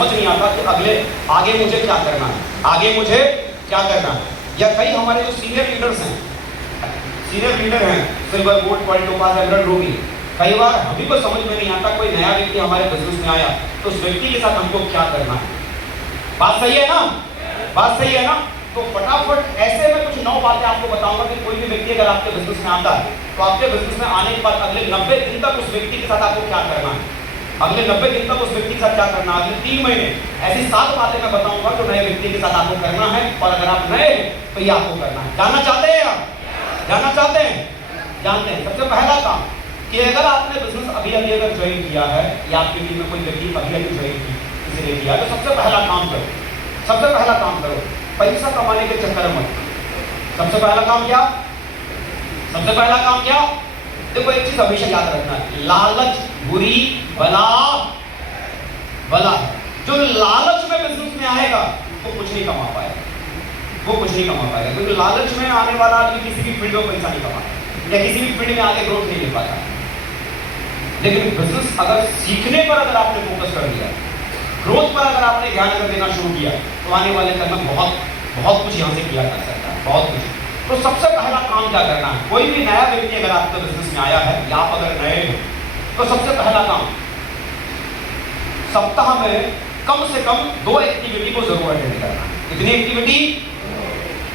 समझ नहीं आता कि आगे मुझे क्या करना है, आगे मुझे क्या करना है। या कई हमारे जो सीनियर लीडर्स हैं, सीनियर लीडर हैं, silver, gold, point, topaz, emerald, Ruby, कई बार हमें को समझ में नहीं आता, कोई नया व्यक्ति हमारे बिजनेस में आया तो उस व्यक्ति के साथ हमको क्या करना है। बात सही है ना, बात सही है ना। तो फटाफट ऐसे में कुछ 9 बातें आपको बताऊंगा कि कोई भी व्यक्ति अगर आपके बिजनेस में आता है तो आपके बिजनेस में आने के बाद अगले 90 दिन तक उस व्यक्ति के साथ आपको क्या करना है, अगले 90 दिन तक उस व्यक्ति के साथ क्या करना है, अगले 3 महीने। ऐसी 7 बातें मैं बताऊंगा जो नए व्यक्ति के साथ आपको करना है, और अगर आप नए हैं तो ये आपको करना है। जानना चाहते हैं आप, जानना चाहते हैं, जानते हैं। सबसे पहला काम कि अगर आपने बिजनेस अभी अगर ज्वाइन किया है या आपकी टीम में कोई व्यक्ति अभी ज्वाइन किसी ने किया, तो सबसे पहला काम करो, सबसे पहला काम करो, पैसा कमाने के चक्कर में मत। सबसे पहला काम क्या, सबसे पहला काम क्या? देखो एक चीज हमेशा याद रखना है, लालच बुरी बला बला है। जो लालच में बिजनेस में आएगा वो कुछ नहीं कमा पाएगा, वो कुछ नहीं कमा पाएगा, क्योंकि लालच में आने वाला आदमी किसी भी फील्ड में पैसा नहीं कमाता या किसी भी फील्ड में आगे ग्रोथ नहीं ले पाता। लेकिन बिजनेस अगर सीखने पर अगर आपने फोकस कर दिया, ग्रोथ पर अगर आपने ध्यान अगर देना शुरू किया, तो आने वाले टाइम में बहुत कुछ यहाँ से किया जा सकता है, बहुत कुछ। तो सबसे पहला काम क्या करना है, कोई भी नया व्यक्ति अगर आपके बिजनेस में आया है या आप अगर नए हैं, तो सबसे पहला काम सप्ताह में कम से कम 2 एक्टिविटी को जरूर अटेंड करना है। कितनी एक्टिविटी?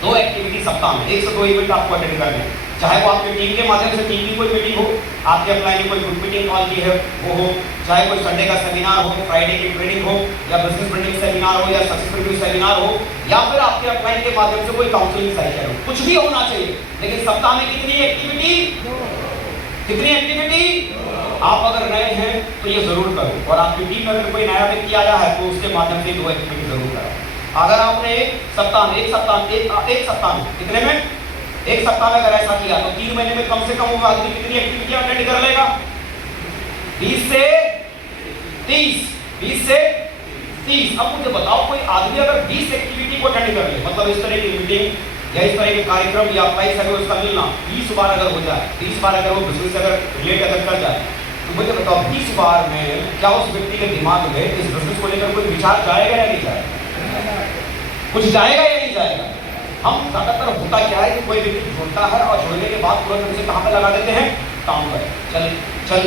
2 एक्टिविटी सप्ताह में, 1 से 2 इवेंट आपको अटेंड करने हैं। चाहे वो आपके टीम के माध्यम से टीम की कोई मीटिंग हो, आपके अपलाइन ने कोई ग्रुप मीटिंग कॉल की है वो हो, चाहे कोई संडे का सेमिनार हो, फ्राइडे की ट्रेनिंग हो, या बिजनेस बिल्डिंग सेमिनार हो, या सक्सेस बिल्डिंग सेमिनार हो, या फिर आपके अपलाइन के माध्यम से कोई काउंसलिंग सेशन हो, कुछ भी होना चाहिए। लेकिन सप्ताह में कितनी एक्टिविटी? कितनी एक्टिविटी? आप अगर नए हैं तो ये जरूर करो, और आपकी टीम में अगर कोई नया व्यक्ति आया है तो उसके माध्यम से 2 एक्टिविटी जरूर करो। अगर आपने एक सप्ताह में कितने में, एक सप्ताह में अगर ऐसा किया तो 3 महीने में कम से कम वो आदमी कितनी एक्टिविटी अटेंड कर लेगा? 20 से 30, 20 से 30। अब मुझे बताओ, कोई आदमी अगर 20 एक्टिविटी को अटेंड कर ले, मतलब इस तरह की मीटिंग या इस तरह के कार्यक्रम या प्राइस अगर उसका मिलना 20 बार अगर हो जाए, 30 बार अगर वो बिजनेस से अगर रिलेट अगर कर जाए, तो मुझे बताओ 20 बार में क्या उस व्यक्ति के दिमाग में इस बिजनेस को लेकर कोई विचार जाएगा या नहीं जाएगा? कुछ जाएगा या नहीं जाएगा? हम ज्यादातर होता क्या है कि कोई व्यक्ति छोड़ता है और छोड़ने के बाद तुरंत उसे कहाँ पे लगा देते हैं, काम पर। चल चल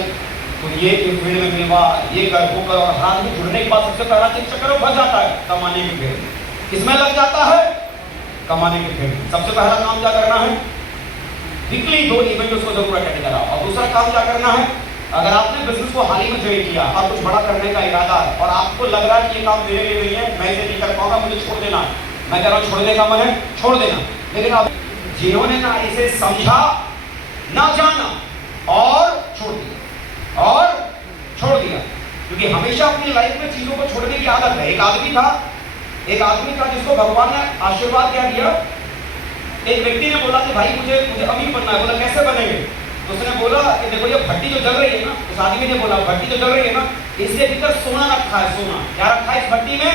तो ये फील्ड में मिलवा, ये कर वो कर, और हर आदमी जुड़ने के बाद सबसे पहला चीज चक्कर में फंस जाता है, कमाने के फेर। किसमें लग जाता है? कमाने के फेर। सबसे पहला काम क्या करना है? वीकली 2 इवेंट उसको जरूर अटेंड कराओ। और दूसरा काम क्या करना है, अगर आपने बिजनेस को हाल ही में ज्वाइन किया और कुछ बड़ा करने का इरादा है और आपको लग रहा है कि ये काम मेरे लिए नहीं है, मैं इसे नहीं कर पाऊंगा, मुझे छोड़ देना है, मैं कह रहा हूँ छोड़ने का मन है, छोड़ देना। लेकिन अब जिन्होंने ना इसे समझा, ना जाना और छोड़ दिया, क्योंकि हमेशा अपनी लाइफ में चीजों को छोड़ने की आदत है। एक आदमी था जिसको भगवान ने आशीर्वाद क्या दिया। एक व्यक्ति ने बोला कि भाई मुझे अमीर बनना है। बोला कैसे बनेंगे? तो उसने बोला कि देखो ये भट्टी जो जल रही है ना, उस आदमी ने बोला भट्टी जो जल रही है ना, इसके भीतर सोना रखा है। सोना क्या रखा है? इस भट्टी में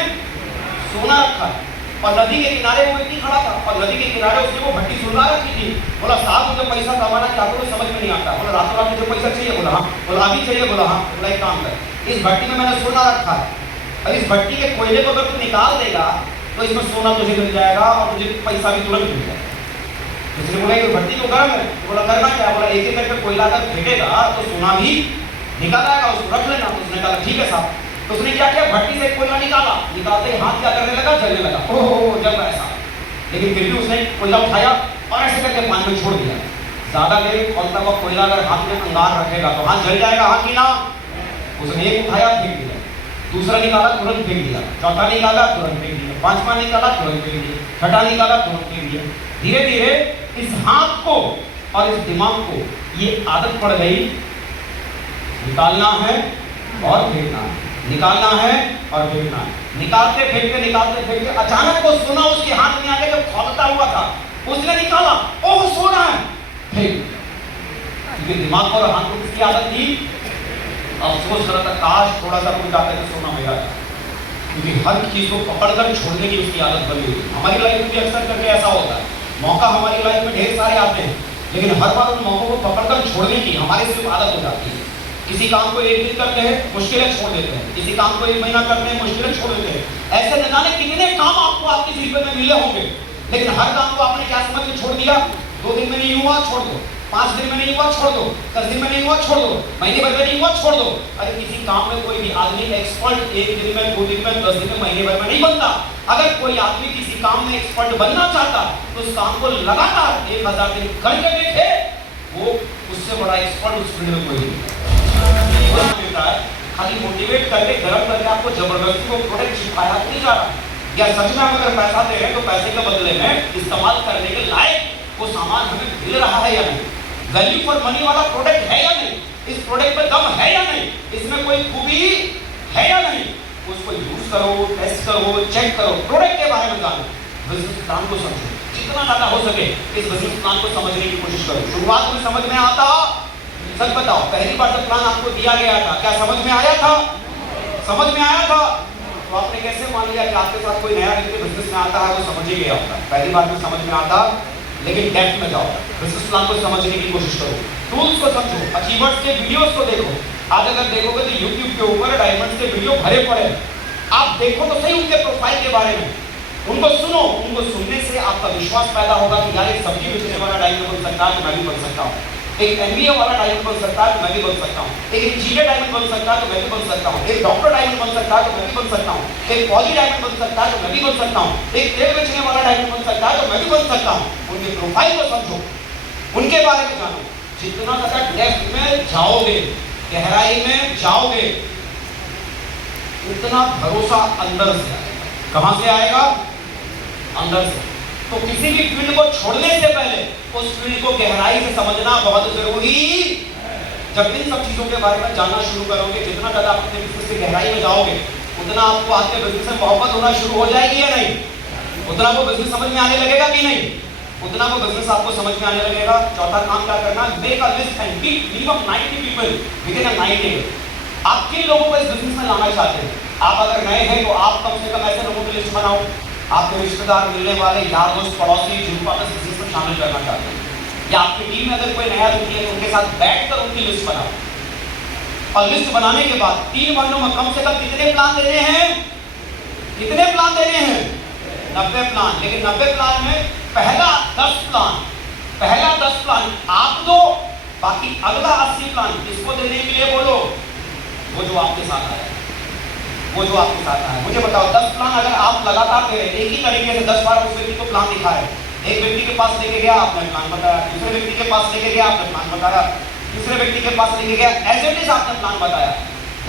सोना रखा है। और नदी के किनारे वो व्यक्ति खड़ा था और नदी के किनारे उसने वो भट्टी सुलगा रखी थी। बोला साहब मुझे पैसा कमाना चाहता हूँ, समझ में नहीं आता। बोला रातों रात मुझे पैसा चाहिए? बोला हाँ। बोला अभी चाहिए? बोला हाँ। बोला एक काम कर, इस भट्टी में मैंने सोना रखा है और इस भट्टी के कोयले को अगर तू निकाल देगा तो इसमें सोना तुझे मिल जाएगा और तुझे पैसा भी तुरंत मिल जाएगा। उसने बोला ये भट्टी तो गर्म है। बोला करना क्या? बोला एक एक करके कोयला अगर फेंकेगा तो सोना भी निकल आएगा, उसको रख लेना। उसने कहा ठीक है साहब। तो उसने क्या किया, भट्टी से कोयला निकालते ही हाथ क्या करने लगा, जलने लगा। ओहो जल रहा है साहब। लेकिन फिर भी उसने कोयला उठाया और ऐसे करके पानी में छोड़ दिया। ज्यादा देर खोलता हुआ कोयला अगर हाथ में अंगार रखेगा तो हाथ जल जाएगा, हाँ कि ना? उसने एक उठाया फेंक दिया, दूसरा निकाला तुरंत फेंक दिया, चौथा निकाला तुरंत फेंक दिया, पांचवा निकाला तुरंत फेंक दिया, छठा निकाला तुरंत फेंक दिया। धीरे धीरे इस हाथ को और इस दिमाग को ये आदत पड़ गई, निकालना है और फेंकना है, निकालना है और फेंकना है। निकालते फेंकते अचानक वो सोना उसके हाथ में आके जब खोलता हुआ था, उसने निकाला, ओह सोना है, फेंक। क्योंकि दिमाग और हाथ को किसकी आदत थी? अफसोस कर रहा था काश थोड़ा सा कुछ जाकर के सोना मेरा, क्योंकि हर चीज को पकड़कर छोड़ने की उसकी आदत बनी हुई। हमारी लाइफ में भी अक्सर करके ऐसा होता है, मौका हमारी लाइफ में ढेर सारे आते हैं, लेकिन हर बार उन मौकों को पकड़कर छोड़ने की हमारी सिर्फ आदत हो जाती है। किसी काम को एक दिन करते हैं, मुश्किलें छोड़ देते हैं, किसी काम को एक महीना करते हैं, मुश्किलें छोड़ देते हैं। ऐसे न जाने कितने काम आपको आपके जीवन में मिले होंगे, लेकिन हर काम को आपने क्या समझ के छोड़ दिया? 2 दिन में नहीं हुआ, छोड़ दो। 5 दिन में नहीं हुआ, छोड़ दो। 10 दिन में नहीं हुआ, छोड़ दो। महीने भर में नहीं हुआ, छोड़ दो। अरे किसी काम में कोई भी आदमी एक्सपर्ट 1 दिन में, 2 दिन में, 10 दिन में, महीने भर में नहीं बनता। अगर कोई आदमी किसी काम में एक्सपर्ट बनना चाहता तो उस काम को लगातार 1000 दिन करके देखे, वो उससे बड़ा एक्सपर्ट उस फील्ड में कोई नहीं मिलता है। खाली मोटिवेट करके, गरम करके आपको जबरदस्ती को प्रोडक्ट सिखाया नहीं जा रहा। या सच में हम अगर पैसा दे रहे हैं तो पैसे के बदले में इस्तेमाल करने के लायक वो सामान हमें मिल रहा है या नहीं? वैल्यू फॉर मनी वाला प्रोडक्ट है या नहीं? इस प्रोडक्ट पे दम है या नहीं? इसमें कोई खूबी है या नहीं? उसको यूज करो, टेस्ट करो, चेक करो, प्रोडक्ट के बारे में जानो, बिजनेस प्लान को समझो, जितना ज्यादा हो सके इस बिजनेस प्लान को समझने की कोशिश करो। शुरुआत में समझ में आता? सच बताओ, पहली बार जब प्लान आपको दिया गया था, क्या समझ में आया था? समझ में आया था? तो आपने कैसे मान लिया कि आपके साथ कोई नया व्यक्ति बिजनेस में आता है, वो समझ ही गया होता है? पहली बार में समझ में आता, लेकिन डेप्थ में जाओ, बिजनेस प्लान को समझने की कोशिश करो, टूल्स को समझो, अचीवर्स के वीडियोस को देखो। आज अगर देखोगे तो यूट्यूब के ऊपर डायमंड्स के वीडियो भरे पड़े हैं। आप देखो तो सही उनके प्रोफाइल के बारे में, उनको सुनो। उनको सुनने से आपका विश्वास पैदा होगा कि यार एक सब्जी बेचने वाला डायमंड बन सकता है तो मैं भी बन सकता हूँ, एक एमबीए वाला डायमंड बन सकता है तो मैं भी बन सकता हूँ, एक इंजीनियर डायमंड बन सकता है तो मैं भी बन सकता हूँ, एक डॉक्टर डायमंड बन सकता है तो मैं भी बन सकता हूँ, एक फौजी डायमंड बन सकता है तो मैं भी बन सकता हूँ, एक तेल बेचने वाला डायमंड बन सकता है तो मैं भी बन सकता हूँ। उनके प्रोफाइल को समझो, उनके बारे में जानो। जितना ज्यादा डेप्थ में जाओगे, गहराई में जाओगे, उतना भरोसा अंदर से आएगा। कहां से आएगा? अंदर से। तो किसी भी फील्ड को छोड़ने से पहले उस फील्ड को गहराई से समझना बहुत जरूरी। जब इन सब चीजों के बारे में जानना शुरू करोगे, जितना ज्यादा आप अपने बिजनेस से गहराई में जाओगे, उतना आपको आपके बिजनेस से मोहब्बत होना शुरू हो जाएगी या नहीं? उतना वो बिजनेस समझ में आने लगेगा कि नहीं? उतना वो बिजनेस आपको समझ में आने लगेगा। चौथा काम क्या करना? Make a list and pick minimum 90 people within a 90 day. आप किन लोगों को इस बिजनेस में लाना चाहते हैं? आप अगर नए हैं तो आप कम से कम ऐसे लोगों की लिस्ट बनाओ, आपके रिश्तेदार, मिलने वाले, यार दोस्त, पड़ोसी, जिनको आप इस बिजनेस में शामिल करना चाहते हैं। या आपकी टीम में अगर कोई नया व्यक्ति है तो उनके साथ बैठकर उनकी लिस्ट बनाओ। और लिस्ट बनाने के बाद 3 महीनों में कम से कम कितने प्लान देने हैं? कितने प्लान देने हैं? 90 प्लान। लेकिन 90 प्लान में पहला 10 प्लान आप दो, बाकी अगला 80 प्लान किसको देने के लिए बोलो? वो जो आपके साथ आया, वो जो आपके साथ आया। मुझे बताओ, 10 प्लान अगर आप लगातार दे रहे हैं, एक ही तरीके से 10 बार उस व्यक्ति को प्लान दिखाए, एक व्यक्ति के पास लेके गया, आपने प्लान बताया, दूसरे व्यक्ति के पास लेके गया, आपने प्लान बताया, तीसरे व्यक्ति के पास लेके गया, एज इट इज आपने प्लान बताया।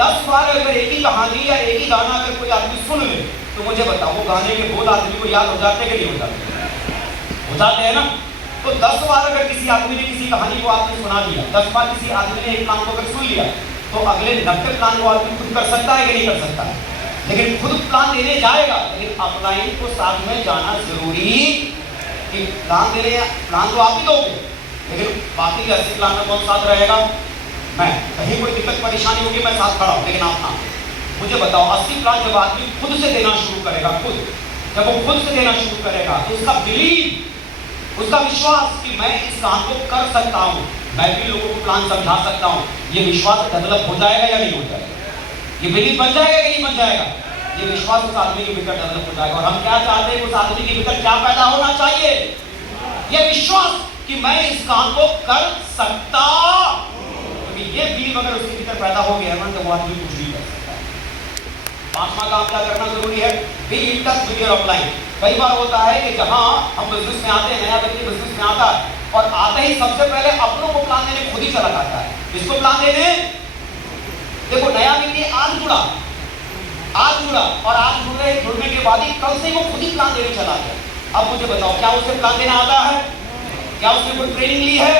10 बार अगर एक ही कहानी या एक ही गाना अगर कोई आदमी सुन ले, तो मुझे बताओ वो गाने के बोल आदमी को याद हो जाते कि नहीं हो जाते? हो जाते हैं ना। तो 10 बार अगर किसी आदमी ने किसी कहानी को आपने सुना दिया, 10 बार किसी आदमी ने एक प्लान को अगर सुन लिया, तो अगले 90 प्लान वो आदमी खुद कर सकता है कि नहीं कर सकता है? लेकिन खुद प्लान देने जाएगा, लेकिन अपलाइन को साथ में जाना जरूरी। कि प्लान तो आप ही दोगे, लेकिन बाकी के 80 प्लान में कौन साथ रहेगा? मैं। कहीं कोई दिक्कत परेशानी होगी मैं साथ खड़ा हूं, लेकिन आप ना। मुझे बताओ, 80 प्लान जब आदमी खुद से देना शुरू करेगा, जब वो खुद से देना शुरू करेगा, तो उसका बिलीव, उसका विश्वास कि मैं इस काम को कर सकता हूं, मैं भी लोगों को प्लान समझा सकता हूं, ये विश्वास डेवलप हो जाएगा या नहीं हो जाएगा? ये बिलीव बन जाएगा कि नहीं बन जाएगा? ये विश्वास उस आदमी के भीतर डेवलप हो जाएगा। और हम क्या चाहते हैं? उस आदमी के भीतर क्या पैदा होना चाहिए? ये विश्वास कि मैं इस काम को कर सकता। क्योंकि ये बिलीव अगर उसके भीतर पैदा हो गया ना, तो वो आदमी कुछ भी कर सकता है। 5वां काम क्या करना जरूरी है? Be in touch with your upline. कई बार होता है कि जहां हम बिजनेस में आते हैं, नया व्यक्ति बिजनेस में आता है, और आते ही सबसे पहले अपनों को प्लान देने खुद ही चला जाता है। इसको प्लान देने, देखो नया व्यक्ति आज जुड़ा, और आज जुड़ने के बाद ही कल से वो खुद ही प्लान देने चला गया। अब मुझे बताओ, क्या उसे प्लान देना आता है? क्या उसने कोई ट्रेनिंग ली है?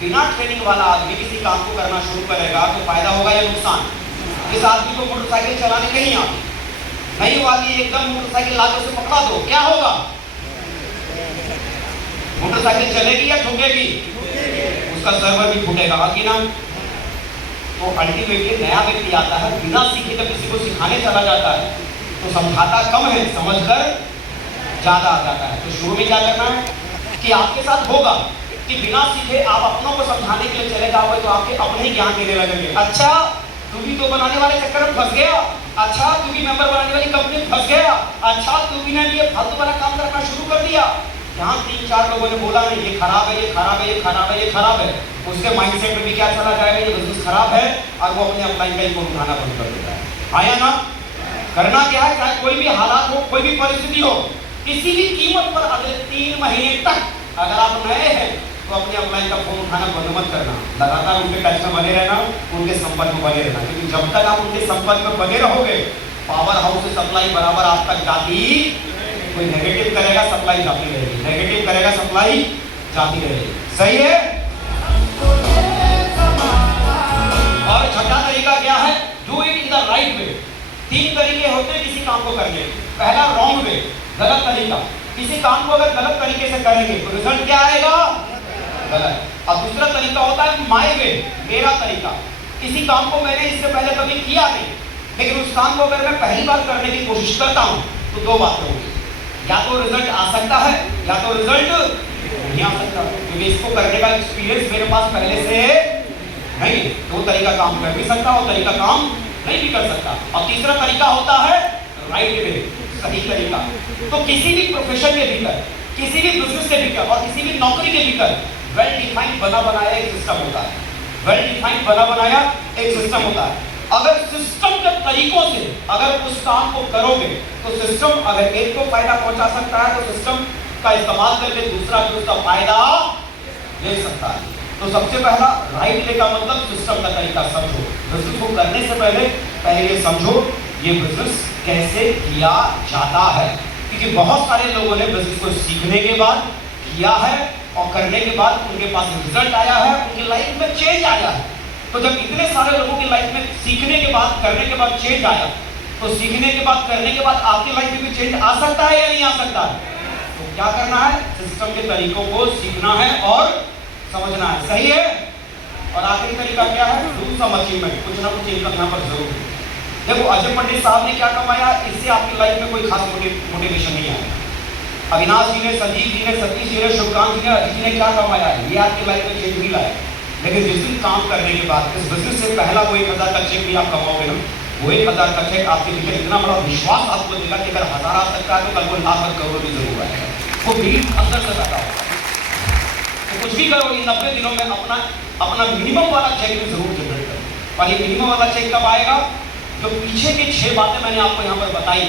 बिना ट्रेनिंग वाला आदमी किसी काम को करना शुरू करेगा तो फायदा होगा या नुकसान? इस आदमी को मोटरसाइकिल चलाने नहीं आती, नई वाली एकदम मोटरसाइकिल लाके उसे पकड़ा दो, क्या होगा? मोटरसाइकिल चलेगी या ठुकेगी? उसका सर्वर भी फूटेगा कि ना? तो अल्टीमेटली नया व्यक्ति आता है, बिना सीखे जब किसी को सिखाने चला जाता है तो समझाता कम है, समझकर ज्यादा आ जाता है। तो शुरू में क्या करना है कि आपके साथ होगा, कि बिना सीखे आप अपनों को समझाने के लिए चले जाओगे तो आपके अपने ही ज्ञान देने लगेंगे। अच्छा तू भी तो बनाने वाले चक्कर में फंस गया, अच्छा तू भी मेंबर बनाने वाली कंपनी में फंस गया, अच्छा तू भी ने ये फालतू वाला काम करना शुरू कर दिया। यहाँ 3-4 लोगों ने बोला नहीं ये खराब है, ये खराब है, ये खराब है, ये खराब है, उसके माइंडसेट में भी क्या चला जाएगा, ये बिजनेस खराब है, और वो अपने अपलाइन का ही फोन उठाना बंद कर देता है। आया ना? करना क्या है, चाहे कोई भी हालात हो, कोई भी परिस्थिति हो, किसी भी कीमत पर अगले 3 महीने तक अगर आप नए हैं तो अपने अपलाइन का फोन उठाना बंद मत करना, लगातार उनके टच में बने रहना, उनके संपर्क में बने रहना, क्योंकि जब तक आप उनके संपर्क में बने रहोगे पावर हाउस से सप्लाई बराबर आप तक जाती, कोई नेगेटिव करेगा सप्लाई जाती रहेगी, नेगेटिव करेगा सप्लाई जाती रहेगी। सही है? और छठा तरीका क्या है, do it in the right way. 3 तरीके होते हैं किसी काम को करने के। पहला रॉन्ग वे, गलत तरीका, किसी काम को अगर गलत तरीके से करेंगे तो रिजल्ट क्या आएगा, गलत। और दूसरा तरीका होता है माय वे, मेरा तरीका, किसी काम को मैंने इससे पहले कभी किया नहीं, लेकिन उस काम को अगर मैं पहली बार करने की कोशिश करता हूं तो 2 बातें होंगी, या तो रिजल्ट आ सकता है या तो रिजल्ट नहीं आ सकता, क्योंकि इसको करने का एक्सपीरियंस मेरे पास पहले से नहीं। तो तरीका काम कर भी सकता और तरीका काम नहीं भी कर सकता। और तीसरा तरीका होता है राइट वे, सही तरीका। तो किसी भी प्रोफेशन के भीतर, किसी भी बिजनेस के भीतर और किसी भी नौकरी के भीतर वेल डिफाइंड बना बनाया एक सिस्टम होता है, वेल डिफाइंड बना बनाया एक सिस्टम होता है। अगर सिस्टम के तरीकों से अगर उस काम को करोगे तो सिस्टम अगर एक को फायदा पहुंचा सकता है तो सिस्टम का इस्तेमाल करके दूसरा भी उसका फायदा ले सकता है। तो सबसे पहला राइट वे का मतलब सिस्टम का तरीका समझो। बिजनेस को करने से पहले ये समझो ये बिजनेस कैसे किया जाता है, क्योंकि बहुत सारे लोगों ने बिजनेस को सीखने के बाद किया है और करने के बाद उनके पास रिजल्ट आया है, उनकी लाइफ में चेंज आया है। तो जब इतने सारे लोगों की लाइफ में सीखने के बाद करने के बाद चेंज आया, तो सीखने के बाद करने के बाद आपकी लाइफ में भी चेंज आ सकता है या नहीं आ सकता है? तो क्या करना है, सिस्टम के तरीकों को सीखना है और समझना है। सही है? और आखिरी तरीका क्या है, डू सम अचीवमेंट, कुछ ना कुछ इनकम यहाँ पर जरूर। देखो अजय पंडित साहब ने क्या कमाया, इससे आपकी लाइफ में कोई खास मोटिवेशन नहीं आया। अविनाश जी ने, संजीव जी ने, सतीश जी ने, शुभकांत जी ने, अजीत जी ने क्या कमाया है, ये आपकी लाइफ में चेंज नहीं लाया। लेकिन जिस दिन काम करने के बाद इस बिजनेस से पहला वो 1000 का चेक भी आप कमाओगे ना, वो 1000 का चेक आपके भीतर इतना बड़ा विश्वास आपको देगा कि अगर 1000 आ सकता है तो कल को लाख और करोड़ भी जरूर आएगा। वो बिलीव अंदर से पैदा होगा। तो कुछ भी करो, 90 दिनों में अपना मिनिमम वाला चेक भी जरूर जनरेट करो। और ये मिनिमम वाला चेक कब आएगा, जो पीछे की 6 बातें मैंने आपको यहाँ पर बताई,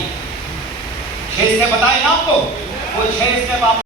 6 स्टेप बताए ना आपको, वो 6 स्टेप आप